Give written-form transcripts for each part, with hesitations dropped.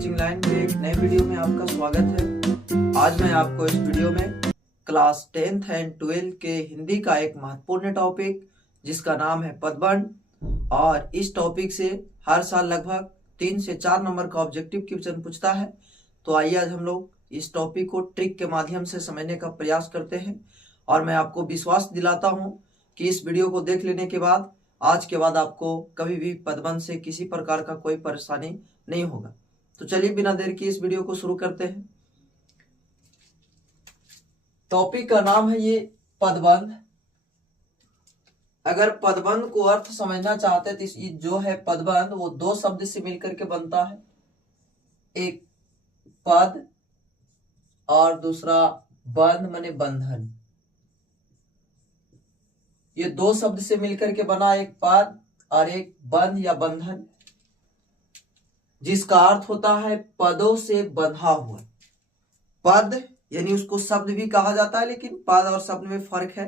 Teaching line के एक नए वीडियो में आपका स्वागत है। आज मैं आपको इस वीडियो में क्लास 10th एंड 12th के हिंदी का एक महत्वपूर्ण टॉपिक जिसका नाम है पदबंध, और इस टॉपिक से हर साल लगभग 3 से 4 नंबर का ऑब्जेक्टिव क्वेश्चन पूछता है। तो आइए आज हम लोग इस टॉपिक को ट्रिक के माध्यम से समझने का प्रयास करते हैं, और मैं आपको विश्वास दिलाता हूं कि इस वीडियो को देख लेने के बाद आज के बाद आपको कभी भी पदबंध से किसी प्रकार का कोई परेशानी नहीं होगा। तो चलिए बिना देर की इस वीडियो को शुरू करते हैं। टॉपिक का नाम है ये पदबंध। अगर पदबंध को अर्थ समझना चाहते हैं तो जो है पदबंध वो दो शब्द से मिलकर के बनता है, एक पद और दूसरा बंध माने बंधन। ये दो शब्द से मिलकर के बना एक पद और एक बंध या बंधन, जिसका अर्थ होता है पदों से बंधा हुआ। पद यानी उसको शब्द भी कहा जाता है, लेकिन पद और शब्द में फर्क है।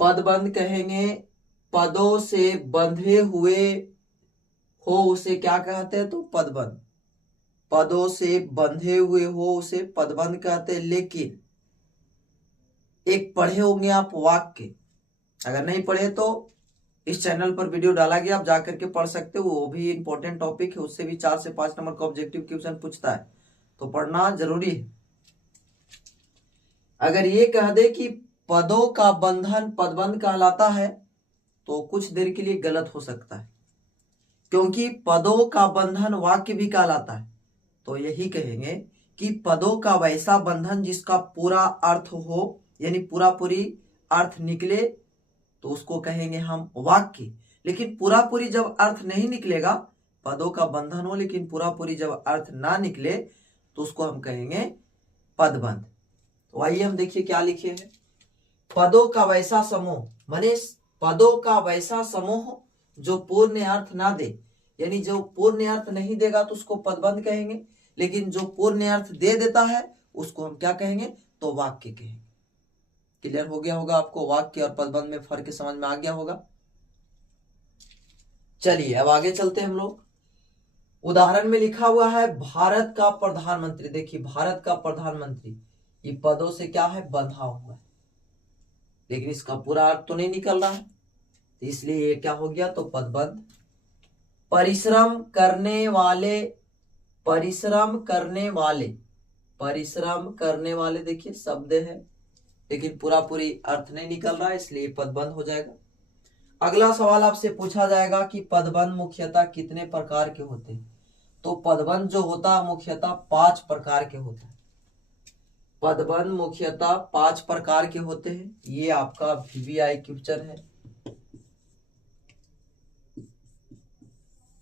पदबंध कहेंगे पदों से बंधे हुए हो उसे क्या कहते हैं, तो पदबंध। पदों से बंधे हुए हो उसे पदबंध कहते हैं। लेकिन एक पढ़े होंगे आप वाक्य, अगर नहीं पढ़े तो इस चैनल पर वीडियो डाला गया, आप जाकर के पढ़ सकते हो। वो भी इंपॉर्टेंट टॉपिक है, उससे भी 4 से 5 नंबर का ऑब्जेक्टिव क्वेश्चन पूछता है, तो पढ़ना जरूरी है। अगर ये कह दे कि पदों का बंधन पदबंध कहलाता है तो कुछ देर के लिए गलत हो सकता है, क्योंकि पदों का बंधन वाक्य भी कहलाता है। तो यही कहेंगे कि पदों का वैसा बंधन जिसका पूरा अर्थ हो, यानी पूरा पूरी अर्थ निकले, तो उसको कहेंगे हम वाक्य। लेकिन पूरा पूरी जब अर्थ नहीं निकलेगा, पदों का बंधन हो लेकिन पूरा पूरी जब अर्थ ना निकले, तो उसको हम कहेंगे पदबंध। तो आइए हम देखिए क्या लिखे हैं। पदों का वैसा समूह माने पदों का वैसा समूह जो पूर्ण अर्थ ना दे, यानी जो पूर्ण अर्थ नहीं देगा तो उसको पदबंध कहेंगे, लेकिन जो पूर्ण अर्थ दे देता है उसको हम क्या कहेंगे, तो वाक्य कहेंगे। क्लियर हो गया होगा आपको, वाक्य और पदबंध में फर्क समझ में आ गया होगा। चलिए अब आगे चलते हैं हम लोग। उदाहरण में लिखा हुआ है भारत का प्रधानमंत्री। देखिए भारत का प्रधानमंत्री, ये पदों से क्या है, बंधा हुआ है, लेकिन इसका पूरा अर्थ तो नहीं निकल रहा है, तो इसलिए ये क्या हो गया, तो पदबंध। परिश्रम करने वाले, परिश्रम करने वाले, परिश्रम करने वाले देखिए शब्द है, लेकिन पूरा पूरी अर्थ नहीं निकल रहा है, इसलिए पदबंध हो जाएगा। अगला सवाल आपसे पूछा जाएगा कि पदबंध मुख्यतः कितने प्रकार के होते हैं। तो पदबंध जो होता है मुख्यतः 5 प्रकार के होते हैं। पदबंध मुख्यतः 5 प्रकार के होते हैं। ये आपका VVI क्वेश्चन है,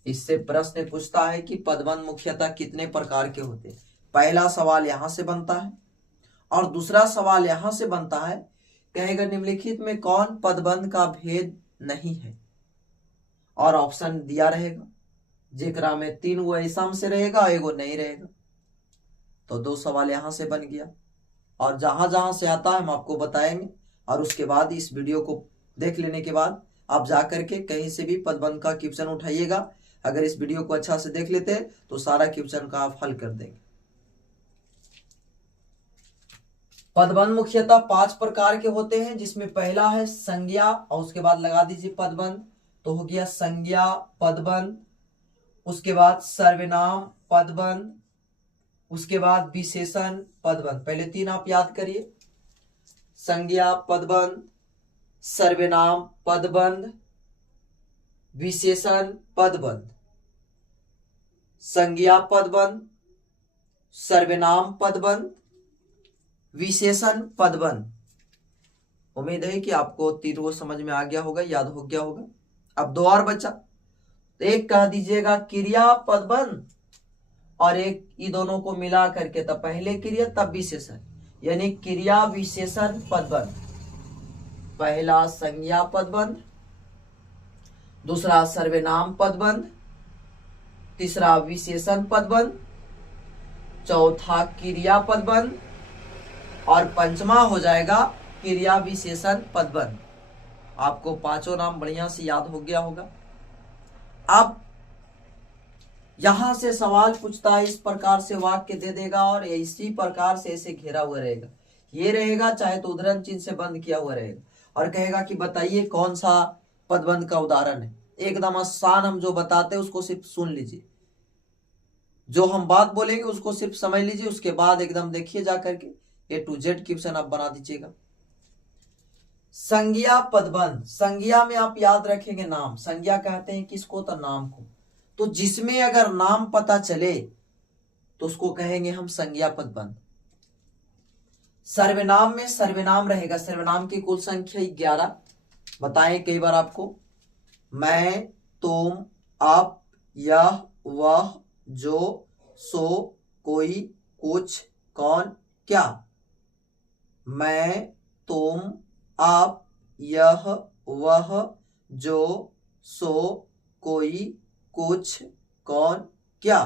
इससे प्रश्न पूछता है कि पदबंध मुख्यतः कितने प्रकार के होते हैं। पहला सवाल यहां से बनता है और दूसरा सवाल यहां से बनता है, कहेगा निम्नलिखित में कौन पदबंध का भेद नहीं है, और ऑप्शन दिया रहेगा, जेकरा में 3 गो ऐसा से रहेगा, एगो नहीं रहेगा। तो 2 सवाल यहां से बन गया, और जहां जहां से आता है हम आपको बताएंगे, और उसके बाद इस वीडियो को देख लेने के बाद आप जाकर के कहीं से भी पदबंध का क्वेश्चन उठाइएगा। अगर इस वीडियो को अच्छा से देख लेते तो सारा क्वेश्चन का आप हल कर देंगे। पदबंध मुख्यतः 5 प्रकार के होते हैं, जिसमें पहला है संज्ञा, और उसके बाद लगा दीजिए पदबंध, तो हो गया संज्ञा पदबंध। उसके बाद सर्वनाम पदबंध, उसके बाद विशेषण पदबंध। पहले 3 आप याद करिए, संज्ञा पदबंध, सर्वनाम पदबंध, विशेषण पदबंध। संज्ञा पदबंध, सर्वनाम पदबंध, विशेषण पदबंध। उम्मीद है कि आपको 3 समझ में आ गया होगा, याद हो गया होगा। अब 2 और बचा, तो एक कह दीजिएगा क्रिया पदबंध, और एक ये दोनों को मिला करके तब पहले क्रिया तब विशेषण, यानी क्रिया विशेषण पदबंध। पहला संज्ञा पदबंध, दूसरा सर्वनाम पदबंध, तीसरा विशेषण पदबंध, चौथा क्रिया पदबंध, और पंचमा हो जाएगा क्रिया विशेषण पदबंध। आपको पांचों नाम बढ़िया से याद हो गया होगा। अब यहां से सवाल पूछता है, इस प्रकार से वाक्य दे देगा और इसी प्रकार से ऐसे घेरा हुआ रहेगा, ये रहेगा, चाहे तो उद्धरण चिन्ह से बंद किया हुआ रहेगा, और कहेगा कि बताइए कौन सा पदबंध का उदाहरण है। एकदम आसान हम जो बताते हैं उसको सिर्फ सुन लीजिए, जो हम बात बोलेंगे उसको सिर्फ समझ लीजिए, उसके बाद एकदम देखिए जाकर के A to Z क्वेश्चन आप बना दीजिएगा। संज्ञा पदबंध, संज्ञा में आप याद रखेंगे नाम, संज्ञा कहते हैं किसको, तो नाम को, तो जिसमें अगर नाम पता चले तो उसको कहेंगे हम संज्ञा पदबंध। सर्वनाम में सर्वनाम रहेगा, सर्वनाम की कुल संख्या 11, बताएं कई बार आपको, मैं, तुम, आप, यह, वह, जो, सो, कोई, कुछ, कौन, क्या। मैं, तुम, आप, यह, वह, जो, सो, कोई, कुछ, कौन, क्या।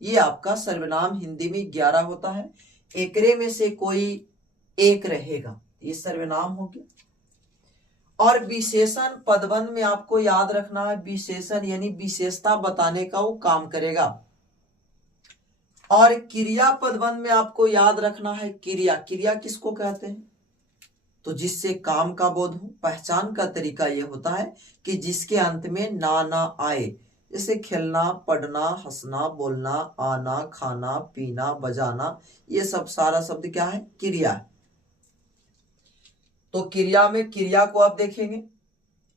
ये आपका सर्वनाम हिंदी में 11 होता है, एकरे में से कोई एक रहेगा, ये सर्वनाम हो गया। और विशेषण पदबंध में आपको याद रखना है, विशेषण यानी विशेषता बताने का वो काम करेगा। और क्रिया पदबंध में आपको याद रखना है, क्रिया, क्रिया किसको कहते हैं, तो जिससे काम का बोध हो। पहचान का तरीका यह होता है कि जिसके अंत में ना आए, जैसे खेलना, पढ़ना, हंसना, बोलना, आना, खाना, पीना, बजाना, ये सब सारा शब्द क्या है, क्रिया है। तो क्रिया में क्रिया को आप देखेंगे,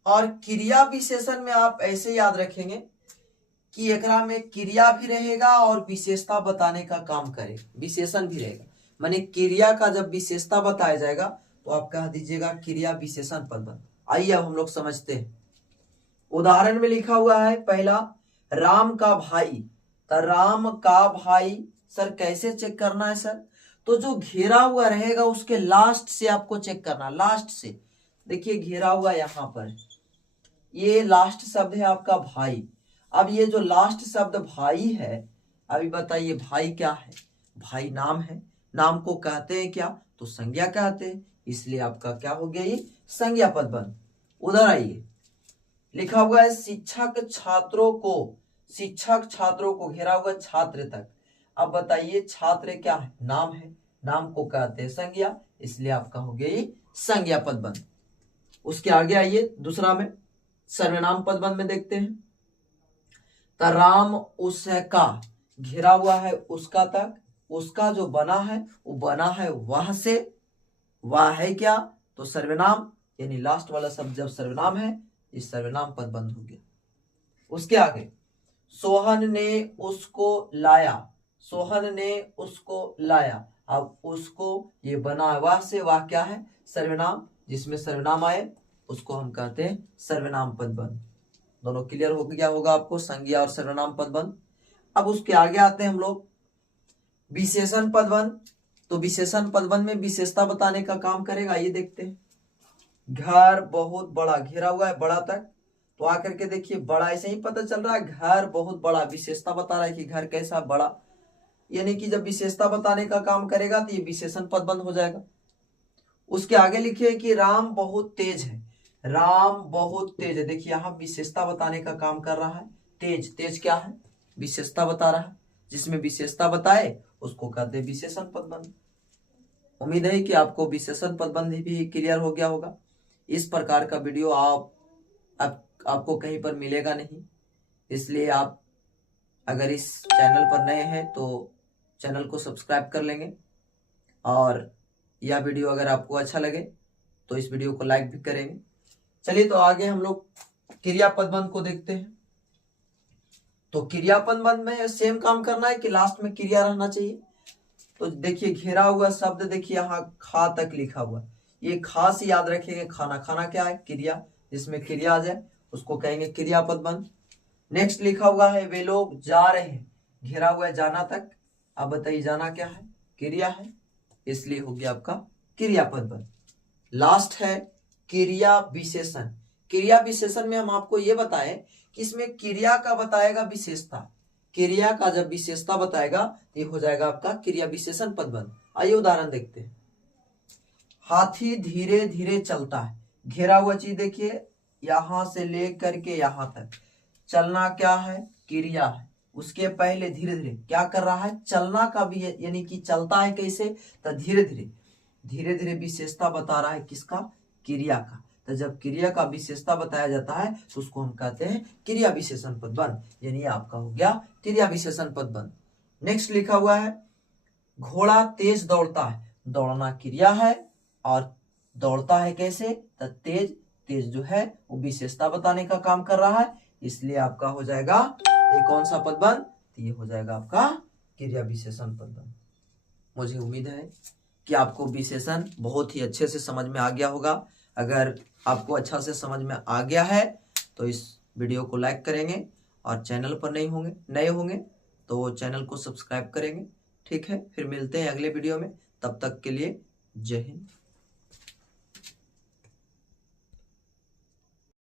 और क्रिया विशेषण में आप ऐसे याद रखेंगे कि एकरा में क्रिया भी रहेगा और विशेषता बताने का काम करे, विशेषण भी रहेगा। माने क्रिया का जब विशेषता बताया जाएगा तो आप कह दीजिएगा क्रिया विशेषण पदबंध। आइए अब हम लोग समझते हैं। उदाहरण में लिखा हुआ है पहला, राम का भाई, तो राम का भाई, सर कैसे चेक करना है सर, तो जो घेरा हुआ रहेगा उसके लास्ट से आपको चेक करना, लास्ट से। देखिए घेरा हुआ यहां पर, ये लास्ट शब्द है आपका भाई। अब ये जो लास्ट शब्द भाई है, अभी बताइए भाई क्या है, भाई नाम है, नाम को कहते हैं क्या, तो संज्ञा कहते हैं, इसलिए आपका क्या हो गया, ये संज्ञा पदबंध। उधर आइए, लिखा हुआ है शिक्षक छात्रों को, शिक्षक छात्रों को, घेरा हुआ छात्र तक। अब बताइए छात्र क्या है, नाम है, नाम को कहते हैं संज्ञा, इसलिए आपका हो गया ये संज्ञा पदबंध। उसके आगे आइए दूसरा में, सर्वनाम पदबंध में देखते हैं। तो राम उसका, घिरा हुआ है उसका तक, उसका जो बना है वो बना है वह से, वह है क्या, तो सर्वनाम, यानी लास्ट वाला शब्द जब सर्वनाम है, इस सर्वनाम पदबंध हो गया। उसके आगे, सोहन ने उसको लाया, सोहन ने उसको लाया। अब उसको, ये बना वह से, वह क्या है, सर्वनाम, जिसमें सर्वनाम आए उसको हम कहते हैं सर्वनाम पदबंध। दोनों क्लियर हो गया होगा आपको, संज्ञा और सर्वनाम पदबंध। अब उसके आगे आते हैं हम लोग विशेषण पदबंध। तो विशेषण पदबंध में विशेषता बताने का काम करेगा, ये देखते हैं। घर बहुत बड़ा, घेरा हुआ है बड़ा तक, तो आकर के देखिए बड़ा, ऐसे ही पता चल रहा है घर बहुत बड़ा, विशेषता बता रहा है कि घर कैसा बड़ा, यानी कि जब विशेषता बताने का काम करेगा तो ये विशेषण पदबंध हो जाएगा। उसके आगे लिखिए कि राम बहुत तेज है, राम बहुत तेज है, देखिए यहां विशेषता बताने का काम कर रहा है, तेज, तेज क्या है, विशेषता बता रहा है, जिसमें विशेषता बताए उसको कहते हैं विशेषण पदबंध। उम्मीद है कि आपको विशेषण पदबंध भी क्लियर हो गया होगा। इस प्रकार का वीडियो आपको कहीं पर मिलेगा नहीं, इसलिए आप अगर इस चैनल पर नए हैं तो चैनल को सब्सक्राइब कर लेंगे, और यह वीडियो अगर आपको अच्छा लगे तो इस वीडियो को लाइक भी करेंगे। चलिए तो आगे हम लोग क्रिया पदबंध को देखते हैं। तो क्रिया पदबंध में सेम काम करना है कि लास्ट में क्रिया रहना चाहिए। तो देखिए घेरा हुआ शब्द, देखिए यहाँ खा तक लिखा हुआ, ये खा से याद रखेंगे, खाना, खाना क्या है, क्रिया, जिसमें क्रिया आ जाए उसको कहेंगे क्रिया पदबंध। नेक्स्ट लिखा हुआ है वे लोग जा रहे हैं, घेरा हुआ है जाना तक। अब बताइए जाना क्या है, क्रिया है, इसलिए हो गया आपका क्रिया पदबंध। लास्ट है क्रिया विशेषण। क्रिया विशेषण में हम आपको ये बताएं कि इसमें क्रिया का बताएगा विशेषता, क्रिया का जब विशेषता बताएगा ये हो जाएगा आपका क्रिया विशेषण पदबंध। आइए उदाहरण देखते हैं। हाथी धीरे धीरे चलता है, घेरा हुआ चीज देखिए, यहां से लेकर के यहां तक चलना क्या है, क्रिया है, उसके पहले धीरे धीरे क्या कर रहा है, चलना का भी यानी कि चलता है कैसे, तो धीरे धीरे विशेषता बता रहा है किसका, क्रिया का। तो जब क्रिया का विशेषता बताया जाता है तो उसको हम कहते हैं क्रिया विशेषण पदबंध, यानी आपका हो गया क्रिया विशेषण पदबंध। नेक्स्ट लिखा हुआ है घोड़ा तेज दौड़ता है, दौड़ना क्रिया है और दौड़ता है कैसे, तो तेज, तेज जो है वो विशेषता बताने का काम कर रहा है, इसलिए आपका हो जाएगा ये कौन सा पदबंध, तो ये हो जाएगा आपका क्रिया विशेषण पदबंध। मुझे उम्मीद है कि आपको विशेषण बहुत ही अच्छे से समझ में आ गया होगा। अगर आपको अच्छा से समझ में आ गया है तो इस वीडियो को लाइक करेंगे और चैनल पर नए होंगे तो चैनल को सब्सक्राइब करेंगे। ठीक है, फिर मिलते हैं अगले वीडियो में, तब तक के लिए जय हिंद।